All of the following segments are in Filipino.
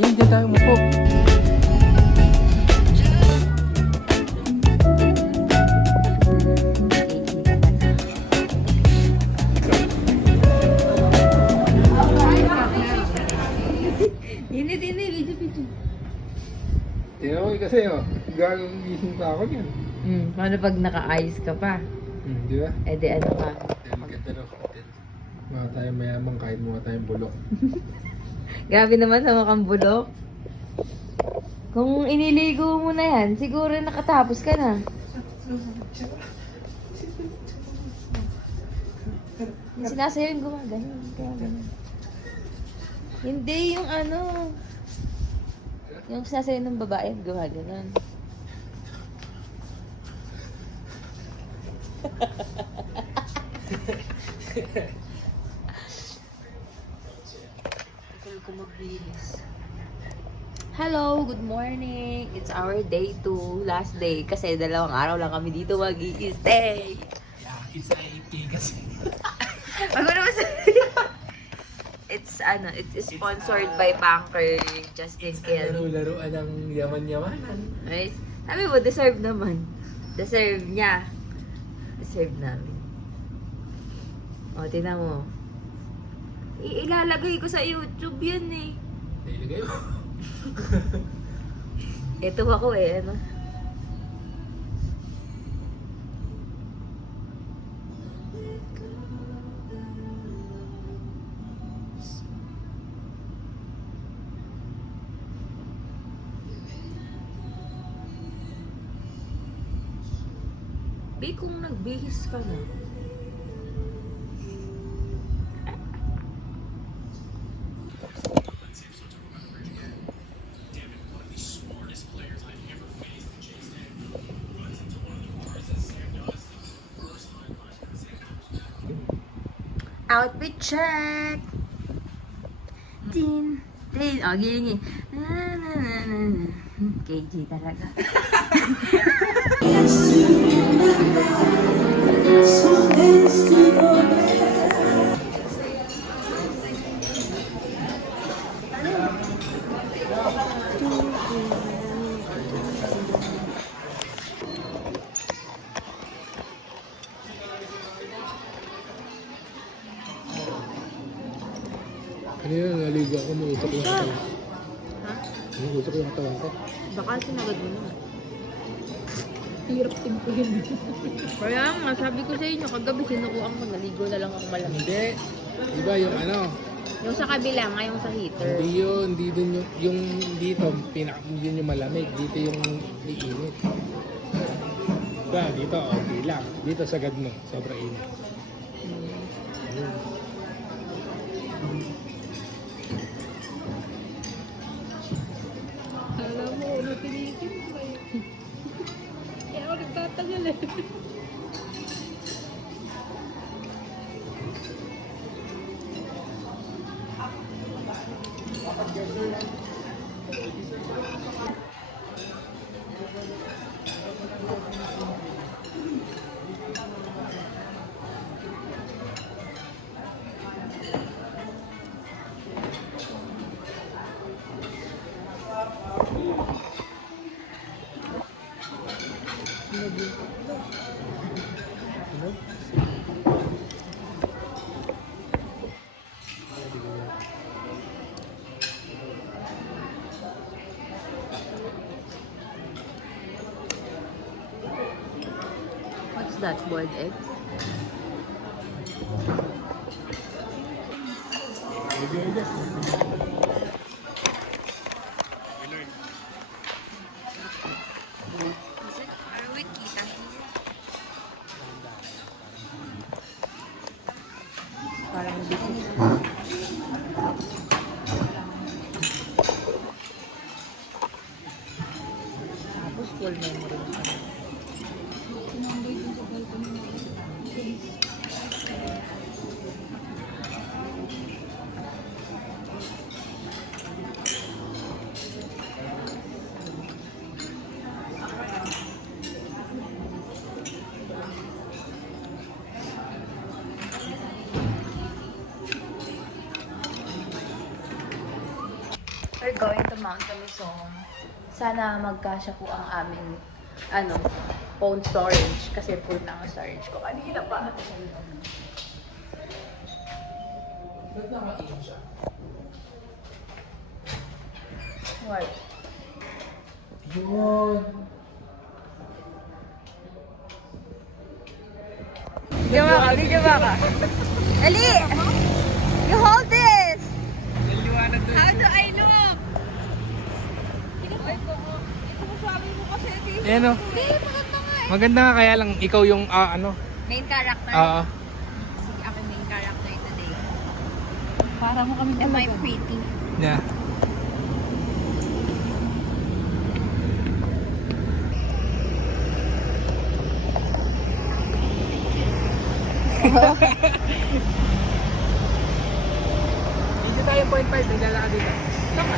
Hindi tayo mupo. Hindi, video. Tingnan mo kasi gagang gising pa ako niyan. Paano pag naka-eyes ka pa? Di ba? Eh di ano ka? Maganda ng content. Mga tayong mayamang kahit mukha tayong bulok. Grabe naman sa mukhang bulok. Kung iniligo mo na yan, siguro nakatapos ka na. Sinasayo yung gumagano. Kaya ganun. Hindi yung ano. Yung sinasayo ng babae, gumagano. Hello, good morning. It's our day 2, last day. Kasi 2 araw lang kami dito mag-i-stay. Yeah, it's IT kasi. Bago naman sa... It's sponsored by Banker Justin Kelly. Laro-laruan ng yaman-yamanan. Right? Sabi mo, deserve naman. Deserve niya. Deserve namin. O, tingnan mo. Ilalagay ko sa YouTube yan eh. Nailagay mo. Ito ako eh, ano? Be, kung nagbihis ka na. Outfit check! Din! Oh, gini. KG talaga. Kanina naligo ako, mausap yung katawan. Ha? Mausap yung katawan ko. Baka sinagad mo na. Hirap timpuhin. Kaya nga, sabi ko sa inyo, kagabi sinukuan ko, naligo na lang ako malamig. Hindi. Diba yung ano? Yung sa kabila, ngayon sa heater. Hindi yun. Hindi dun yung dito, yun yung malamig. Dito yung iinit. Diba? Dito, okay lang. Dito sa gadno, sobrang init. Ayun. Alam mo, napilitin ko eh. Kaya ako nagtatagal eh. What's that, boiled egg? Parang busy. Tapos full memory. we're going to Mount Camisong. Sana magkasya po ang aming phone storage kasi full na ang storage ko kanina pa. Ba't naka-in siya? What? Yun. Video ba ka? Ali! You hold this! Naliwanag doon. How do I look? Sabi mo kasi dito. Ayan o. Maganda nga eh. Maganda nga kaya lang ikaw yung Main character? Oo. Sige, ako main character today. Para mo kami. Am I pretty? Yeah. Dito tayo 0.5, naglalakad dito. Tama.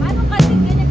Ano kasi ganyan?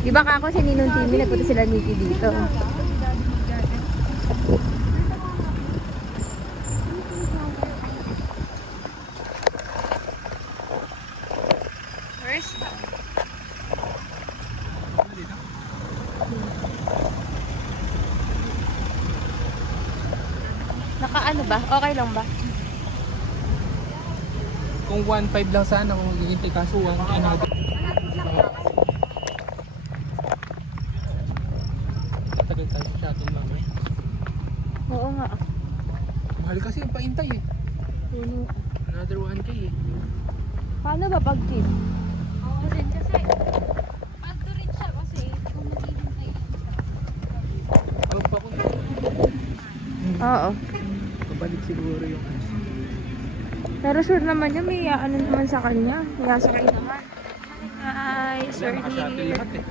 Di ba kako si Ninong Timmy, nagpunta sila Nikki dito. First stop. Nakaano ba? Okay lang ba? Kung 1.5 lang sana kung hihintay kaso tagal tayo sa shuttle lang eh. Oo nga. Mahal kasi yung paintay eh. Puno. Another 1K eh. Paano ba pag jeep? Oo din kasi. Pagdo rin siya kasi kung maghihintay lang siya. Huwag pa kung Oo. Pabalik siguro yung Pero sure naman yun, may ano naman sa kanya. May sakay naman. Hi guys, we're nakashuttle here. lahat eh.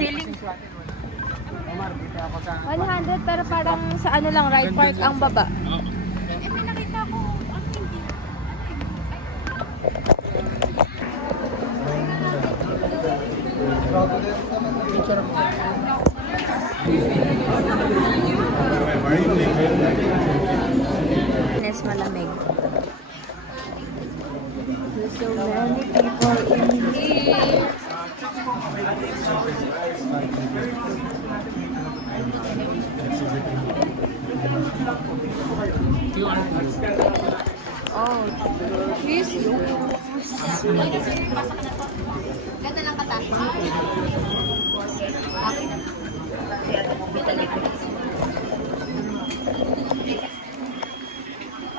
Feeling 100 pero parang sa ano lang, ride park ang baba. Oo. may nakita ko. Ang hindi. Picture ako. Nes malamig. There's so many people in here. Oh, please. Ganda ng katas.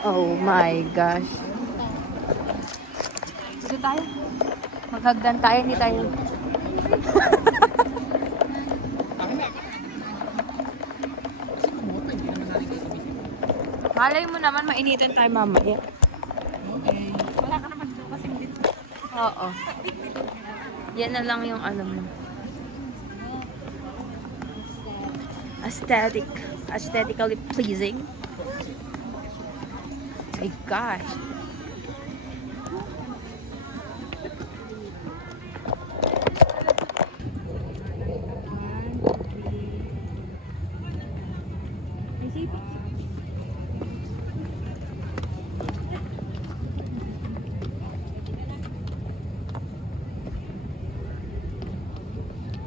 Oh my gosh. Dito tayo. Maghagdan tayo, hindi tayo. Malay mo naman, mainitin tayo mamaya. Wala ka naman doon kasi dito. Oo. Yan na lang yung ano mo. Aesthetic. Aesthetically pleasing. My gosh.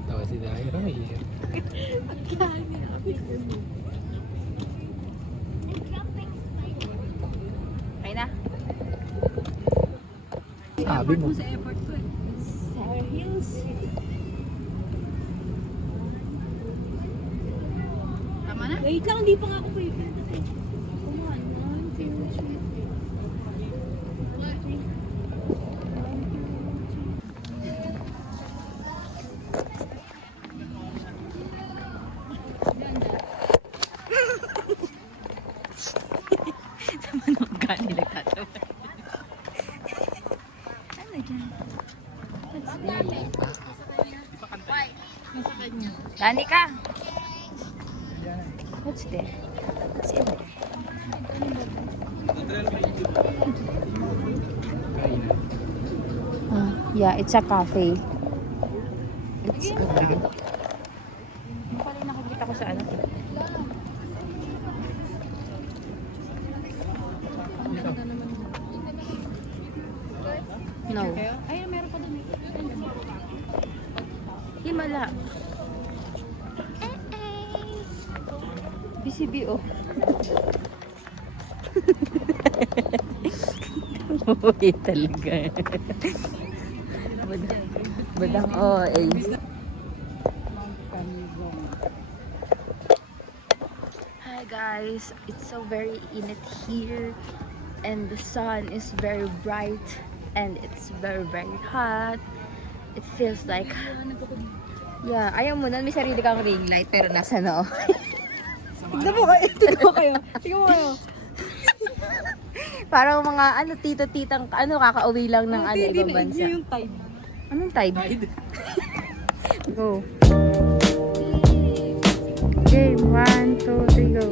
Tawa si Daira. Okay na? Sabi mo. Sa airport ko eh. Sarah Hills. Tama na? Wait lang, hindi pa nga ako pwede. Kanila katawa. Ano dyan? Danica! What's there? What's in there? Yeah, it's a cafe. It's a cafe. Ano pala yung nakikita ko sa ano? No. Ay, meron pa doon. Himala. BCBO. Uy, talaga. Badang OA. Hi guys, it's so very init here and the sun is very bright and it's very hot. It feels like ayaw mo nun, may sarili kang ring light pero nasa no. Tignan mo kayo, tignan mo kayo. Parang mga tito-titang kakauwi lang ng ibang bansa. yung tide. Anong tide? Go. Game 1, 2, 3, go.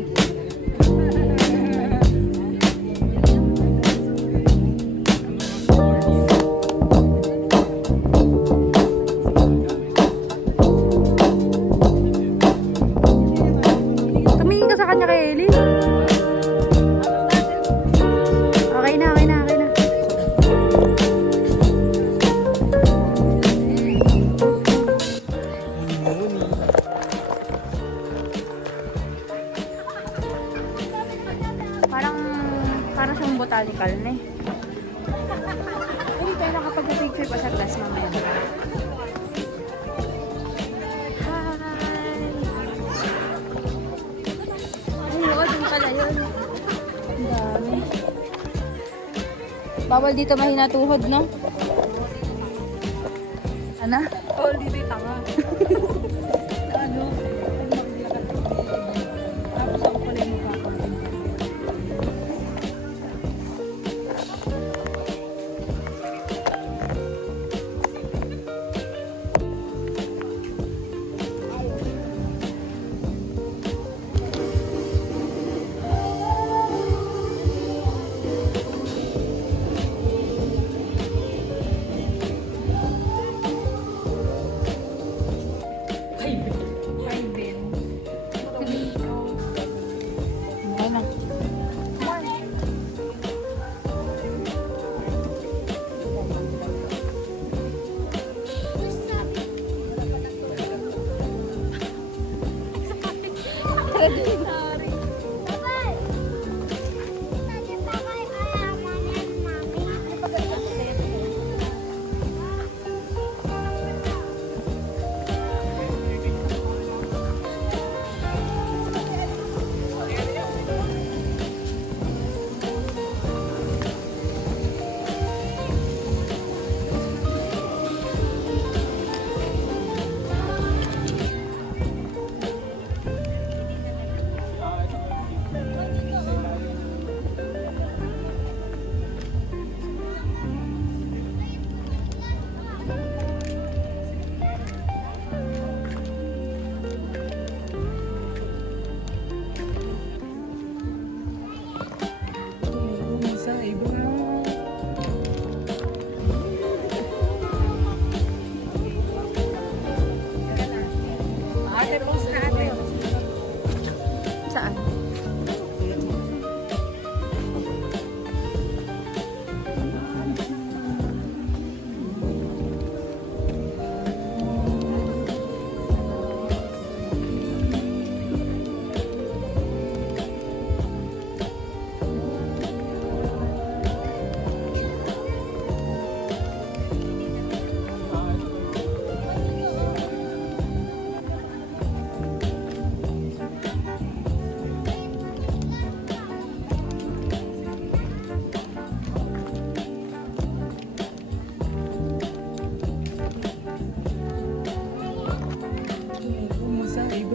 Tumingin ka sa kanya kay Ellie. Okay na. Parang siyang botanical na eh. Hindi tayo nakapag-picture pa sa glass mamaya. Hi! Ay, oo, dun pala yun. Ang dami. Bawal dito mahina tuhod, no? Ano? Bawal dito yung tanga. Ano? Tapos ako pala yung magkakaroon. Okay na. Sa iba. Ate, post na ate. Saan? Sa iba.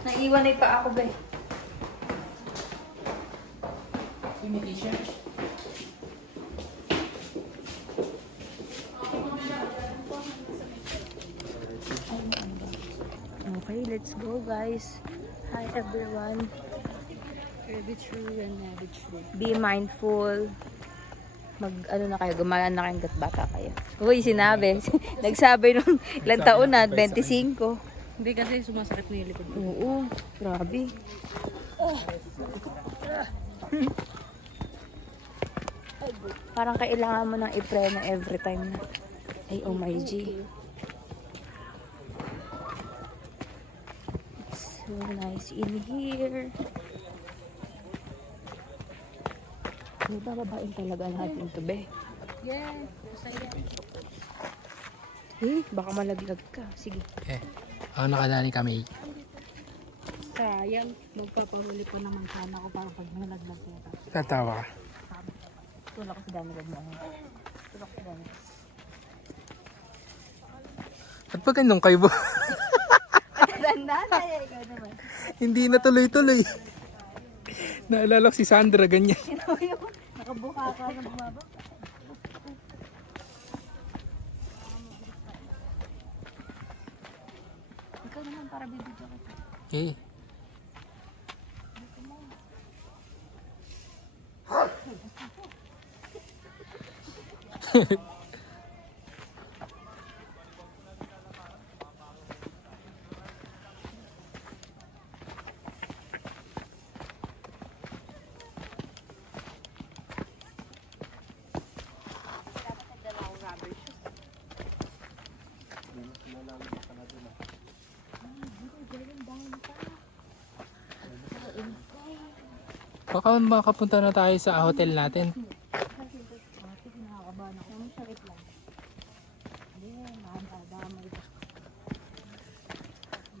Naiwan na pa ako, be. Yung may t-shirt. Okay, let's go, guys. Hi, everyone. Be true and never true. Be mindful. Ano na kayo, gumalan na kayong bata kayo. Uy, sinabi. Nagsabi nung ilang taon na, 25. Hindi kasi sumasakit na yung likod. Oo, grabe. Parang kailangan mo nang i-preno every time na. Ay, oh my G. It's so nice in here. May bababain talaga natin to, be. Yeah, masaya. Baka malaglag ka. Sige. Nakadani kami. Sayang, magpapahuli pa naman sana ako para pag nalaglag ko. Tatawa ka. Tulak ko si Dani, wag mo ako. Tulak ko si Dani. At pag ganun kayo ba? Tanda na eh, ikaw naman. Hindi na tuloy-tuloy. Naalala ko si Sandra, ganyan. Sino yung nakabuka ka na bumaba? Ikaw naman para bibidyo kita. Okay. Baka makapunta na tayo sa hotel natin. kinakabahan ako. Naman siya reply. Hindi, nakadamay ka.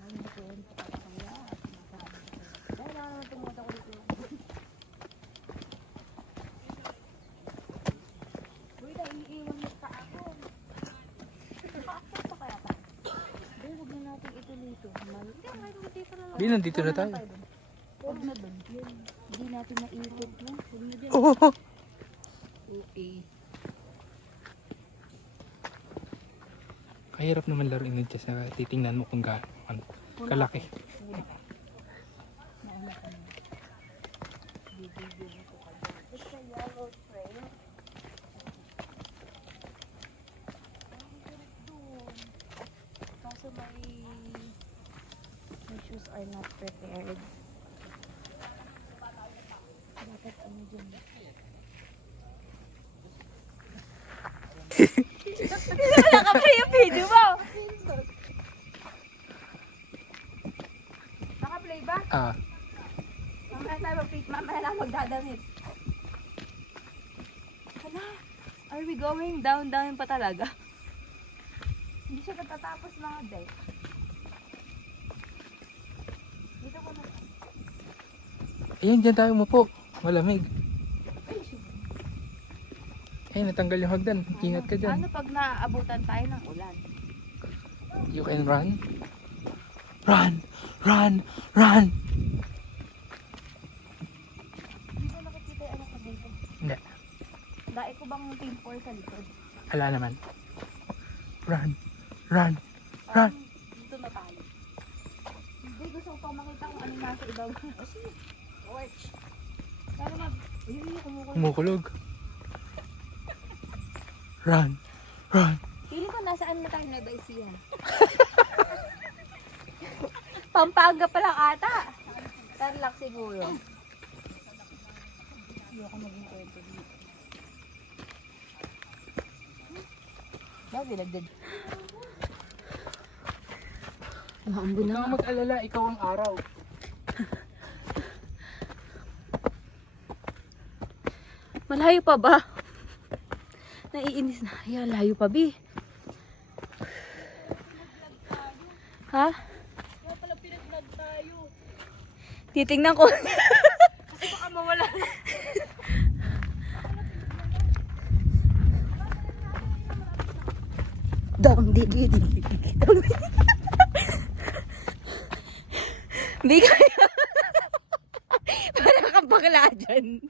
May kwento ka kaya. Sinasabi ko. Dahil na naman tumuta ko dito. Uy, naiiwan mo pa ako. Naka-accept pa kaya tayo? Dahil huwag na natin ituloy ito. Hindi, kahit dito na lang. Di, nandito na tayo. Huwag na doon. Hindi natin naikot mo. Huwag na dyan. Oo. Okay. Kahirap naman laruin yun sa titingnan mo kung ano, kalaki. It's a yellow trail. Kaso my shoes are not prepared. Dapat ano dyan? Nakaplay yung video mo! Nakaplay ba? Ah, Mamaya tayo mag-play. Mamaya lang magdadamit. Hala, are we going down pa talaga? Hindi siya katatapos mga day. Dito ko na. ayun, dyan tayo umupo. Malamig. Ay, natanggal yung hagdan. Ingat ka dyan. Ano pag naaabutan tayo ng ulan? You can run. Run! Run! Run! Hindi ko nakikita yung ano ko dito. Hindi. Dai ko bang team 4 sa likod? Wala naman. Run! Run! Run! Dito na tayo. Hindi, gusto ko pang makita kung ano nasa ibaw. O sige. Torch. Pero kumukulong. Kumukulog. Run! Run! Pili ko nasaan na tayo na ba siya? Pampanga pa lang ata. Tarlac siguro. Hindi ako maging kwento dito. Dahil nagdag. Maambo Huwag kang mag-alala, ikaw ang araw. Malayo pa ba? Naiinis na. Ay, layo pa, Bi. Ha? Kaya pala pinag-vlog tayo. Titingnan ko. Kasi baka mawala. Dam, di. Bi, kaya. Parang kang bakla dyan.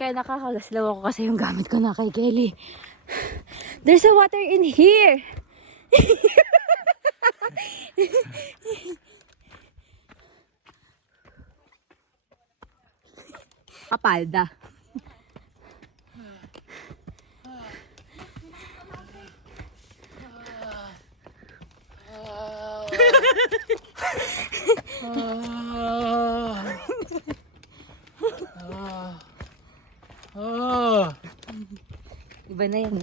Kaya nakakagaslaw ako kasi yung gamit ko na kay Kelly. There's a water in here! Kapalda. Iba na yan.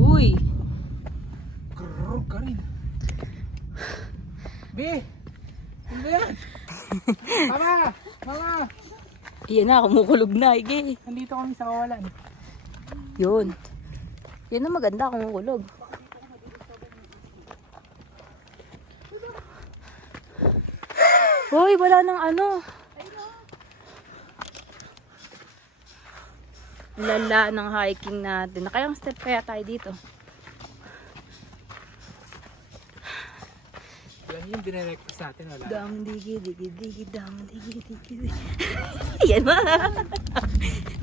Uy! Grrrr ka rin. Be! Ano ba yan? Mama! Mama! Iyan na, kumukulog na. Ige. Nandito kami sa kawalan. Yun. Yun na maganda, kumukulog. Uy, wala nang ano. Lala ng hiking natin. Nakayang step kaya tayo dito. Alam niyo yung dinirect natin, wala. Dam digi digi digi dam digi digi. Yan ba?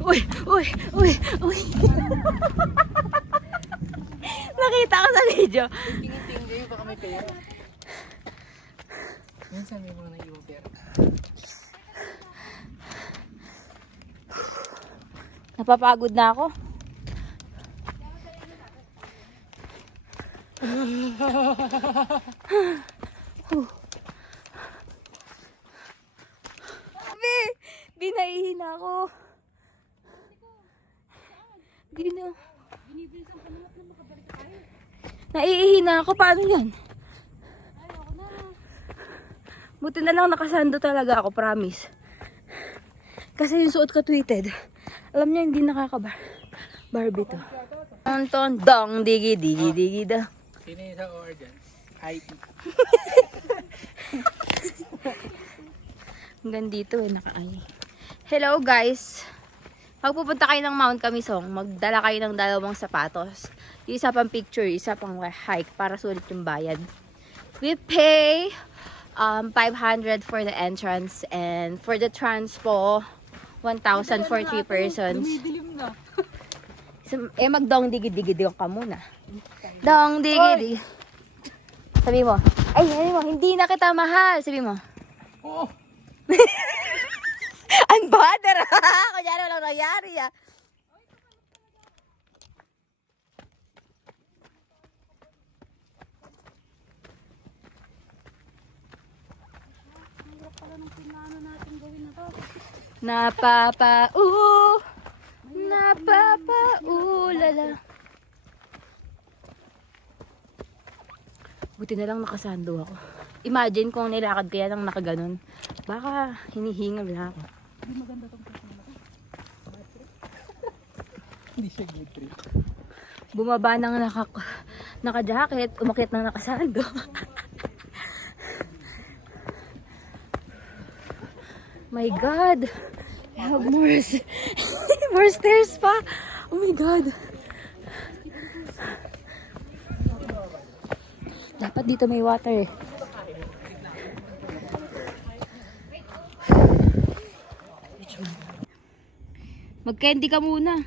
Uy. Nakita ko sa video. Tingin-tingin kayo, baka may pera. Minsan may mga naiiwang pera. Napapagod na ako. Binahihina ako. Bina. Naiihi na ako. Paano yan? Buti na lang nakasando talaga ako, promise. Kasi yung suot ko tweeted. Alam niya, hindi Barbie to. Ton dong digi digi digi da. Sino yung sa OR dyan? IT. Hanggang dito nakaay. Hello guys. Magpupunta kayo ng Mount Kamisong. Magdala kayo ng 2 sapatos. Yung isa pang picture, isa pang hike para sulit yung bayad. We pay 500 for the entrance and for the transpo 1,000 for 3 persons. Dumidilim na. Magdong digi-digi ka muna. Dong digi-digi. Sabi mo, hindi na kita mahal. Sabi mo. Oo. Ang bother ha! Kunyari walang nangyari ah. Napapa-lala. Buti na lang nakasando ako. Imagine kung nilakad kaya nang nakaganon. Baka hinihingal na ako. Hindi siya good trip. Bumaba ng naka-jacket, umakyat ng nakasando. My God! I have more stairs pa! Oh my God! Dapat dito may water eh. Mag-candy ka muna.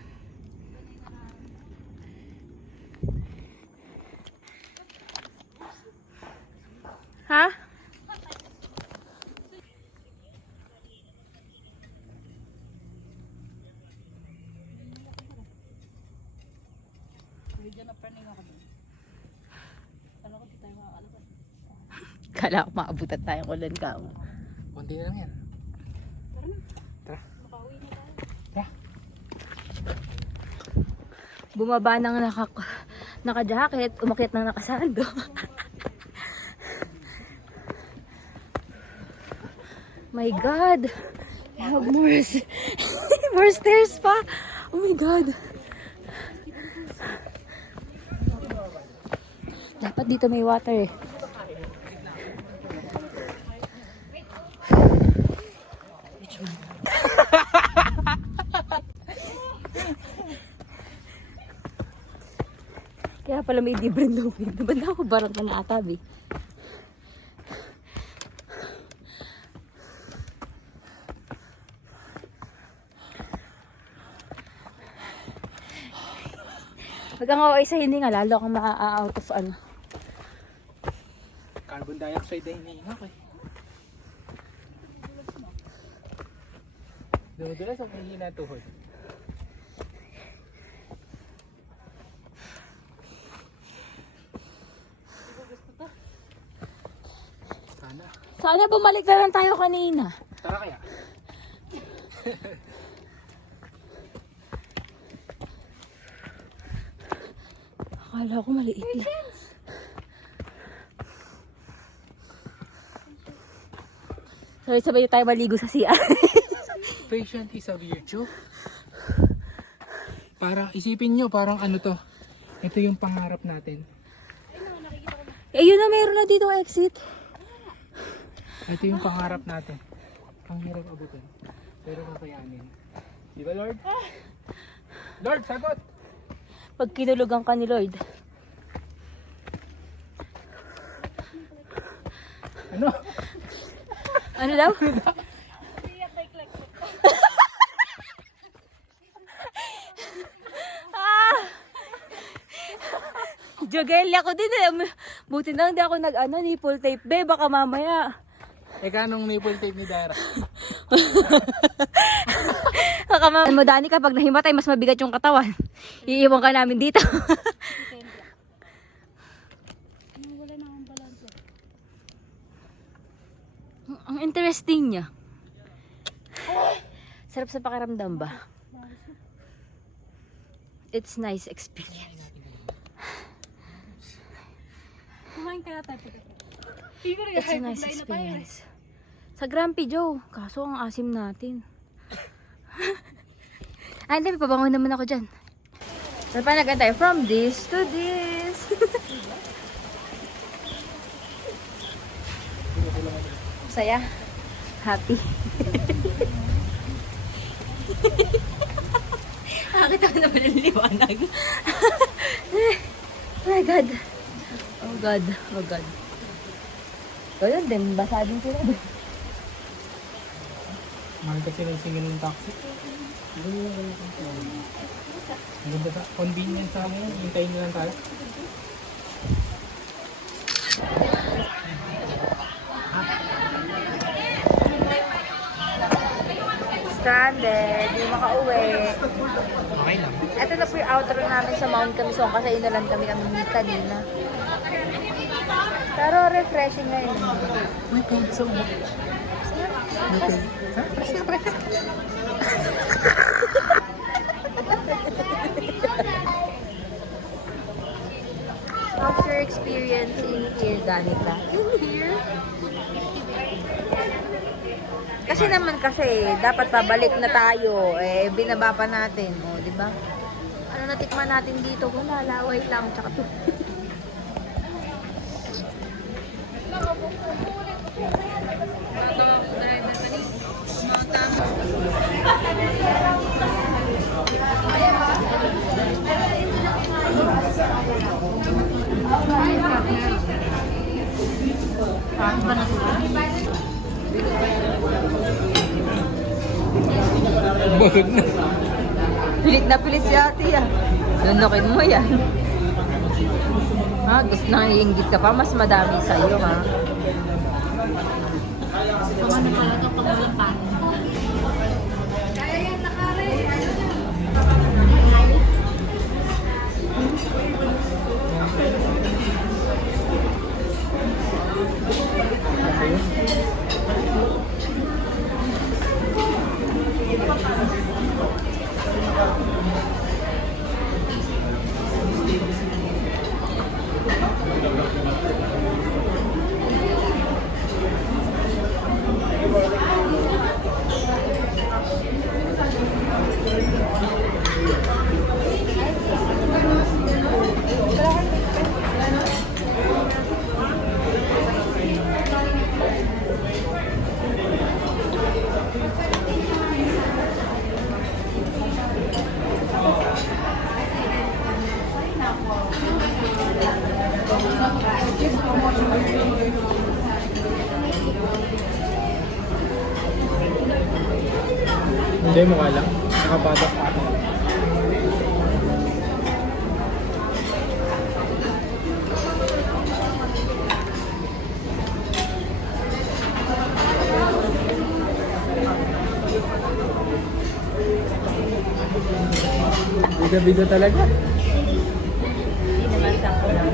Ha? Kala ko maabutan tayong ulan ka. Kunti na lang yan. Tara. Tara. Bumaba ng naka-jacket, umakyat ng nakasando. My God! I have more stairs pa! Oh my God! Dapat dito may water eh. Kaya pala may libreng lupin. Ba't na ako barang ka na atabi? Huwag kang away sa hininga, lalo kang ma-out of ano. Carbon dioxide ay hinihinga ko eh. Dumudulas ang hihina tuhod. Sana bumalik na lang tayo kanina. Tara kaya. Akala ko maliit lang. Sabay tayo maligo sa CR. Patient is a virtue. Parang isipin nyo, parang ano to. Ito yung pangarap natin. Eh yun na, meron na dito exit. Ito yung pangarap natin. Ang hirap abutin. Pero kakayanin. Di ba, Lord? Lord, sagot! Pag kinulugan ka ni Lord. Ano? Ano daw? Jogelya ko din eh. Buti na hindi ako nipple tape. Be, baka mamaya. Eka, nung nipple tape ni Dara. Baka mamaya. Mo, Dani, kapag nahimatay, mas mabigat yung katawan. Iiwan ka namin dito. Ang interesting niya. Sarap sa pakiramdam ba? It's nice experience. It's a nice experience. Sa Grumpy Joe, kaso ang asim natin. Ay, hindi, pabangon naman ako dyan. Napanagan tayo from this to this. Saya. Happy. Nakakita ko naman ang liwanag. Oh my God. Oh God. Oh God. So yun din, basa din sila din. Mahal kasi nagsingin ng taxi. Ang ganda sa convenience sa amin. Hintayin nyo lang tayo. Stranded, hindi makauwi. Okay lang. Ito na po yung outro namin sa Mount Camisong kasi inalan kami kanina. Pero refreshing na yun. We paid so much. We paid. How's your experience in here, Danica? In here? Kasi naman dapat pabalik na tayo. Binaba pa natin. O, di ba? Ano natikman natin dito? Wala, laway lang. Tsaka to. Bugod na. Pilit si ate yan. Nunukin mo yan. Ha, gusto nang iinggit ka pa, mas madami sa'yo, ha? Hindi, mukha lang. Nakabadak pa. Bida-bida talaga. Hindi naman sakto lang.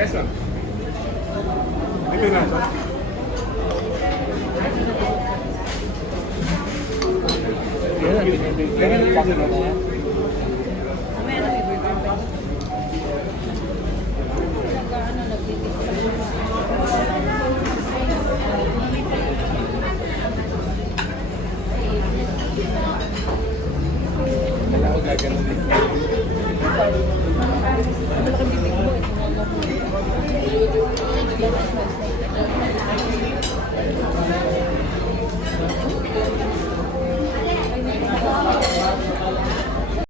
Yes, ma'am. Ito na. Yan,